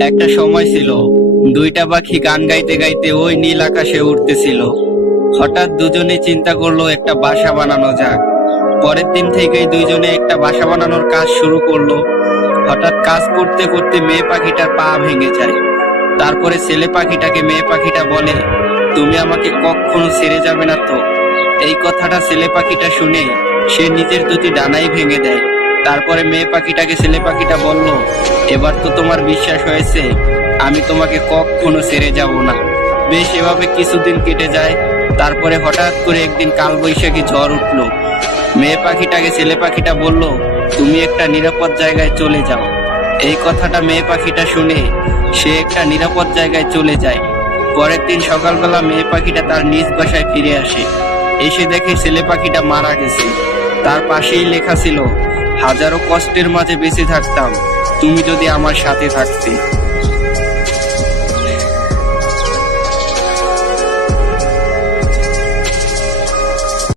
একটা সময় ছিল, দুইটা পাখি গান গাইতে গাইতে ওই নীল আকাশে উঠতেছিল। হঠাৎ দুজনে চিন্তা করলো একটা বাসা বানানো যাক। পরের দিন থেকেই দুইজনে একটা বাসা বানানোর কাজ শুরু করলো। হঠাৎ কাজ করতে করতে মেয়ে পাখিটার পা ভেঙে যায়। তারপরে ছেলে পাখিটাকে মেয়ে পাখিটা বলে, তুমি আমাকে কখনো ছেড়ে যাবে না তো? এই কথাটা ছেলে পাখিটা শুনে সে নিজের দুটি ডানাই ভেঙে দেয়। তারপরে মেয়ে পাখিটাকে ছেলে পাখিটা বলল, এবার তো তোমার বিশ্বাস হয়েছে, আমি তোমাকে কখনো ছেড়ে যাব না। বেশ, এভাবে কিছুদিন কেটে যায়। তারপরে হঠাৎ করে একদিন কালবৈশাখী ঝড় উঠলো। মেয়ে পাখিটাকে ছেলে পাখিটা বলল, তুমি একটা নিরাপদ জায়গায় চলে যাও। এই কথাটা মেয়ে পাখিটা শুনে সে একটা নিরাপদ জায়গায় চলে যায়। পরের দিন সকালবেলা মেয়ে পাখিটা তার নিজ বাসায় ফিরে আসে। এসে দেখে ছেলে পাখিটা মারা গেছে। তার পাশেই লেখা ছিল, হাজারো কষ্টের মাঝে বেঁচে থাকতাম, তুমি যদি আমার সাথে থাকতে।